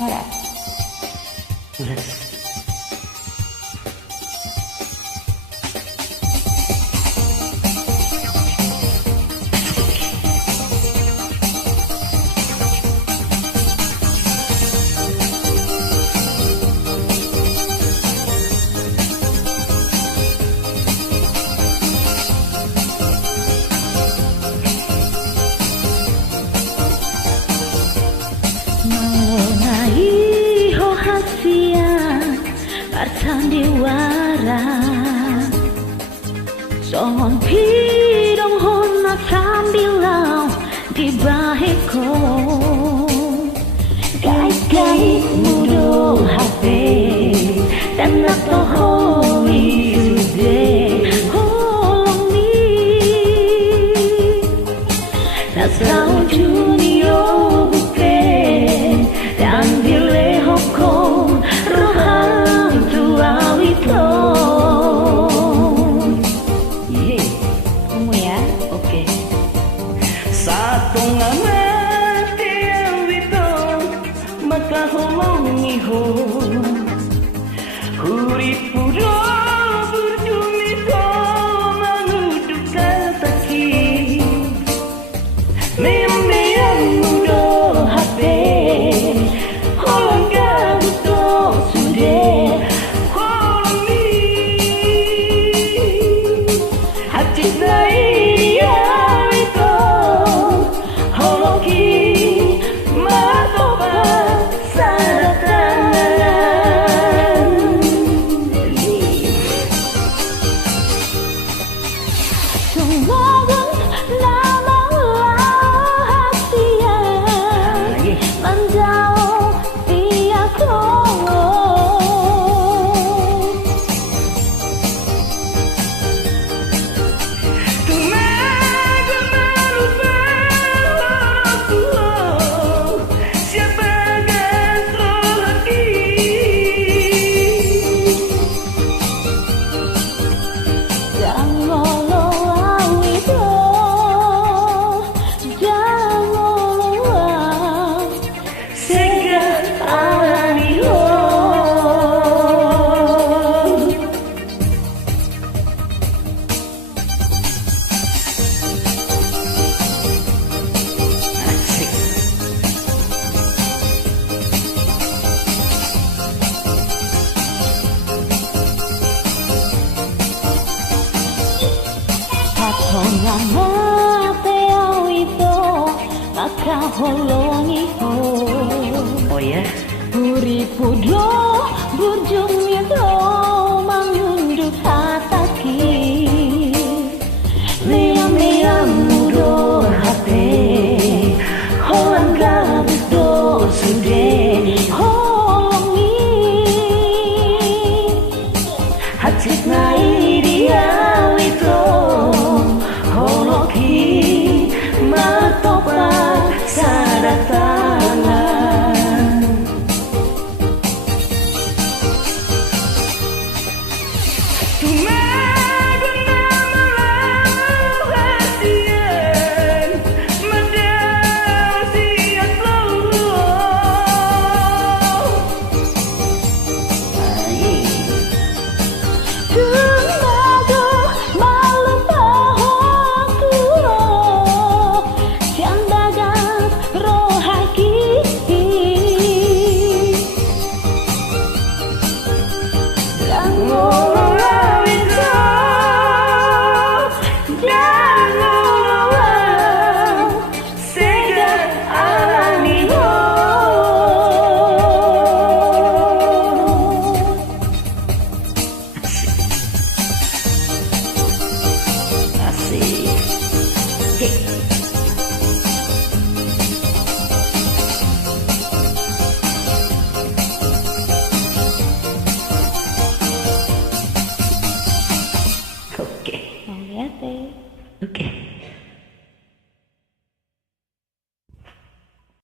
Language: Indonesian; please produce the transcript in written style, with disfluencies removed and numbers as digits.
Ora. Sandiwara Sohon pidong hona sambilau di bahiko Gait-gait mudo HP dan natohoi sude holong ni Nasau junio buke dan dilehokong rohan awito. Kamu ya? Oke. Satu ngamati awito maka homongi ho. Huri puro berjumito menguduk kaki. Mimpian mudo hati holong gabuto sudah. Holongi ho. Oh ya? Puri pudro berjumpa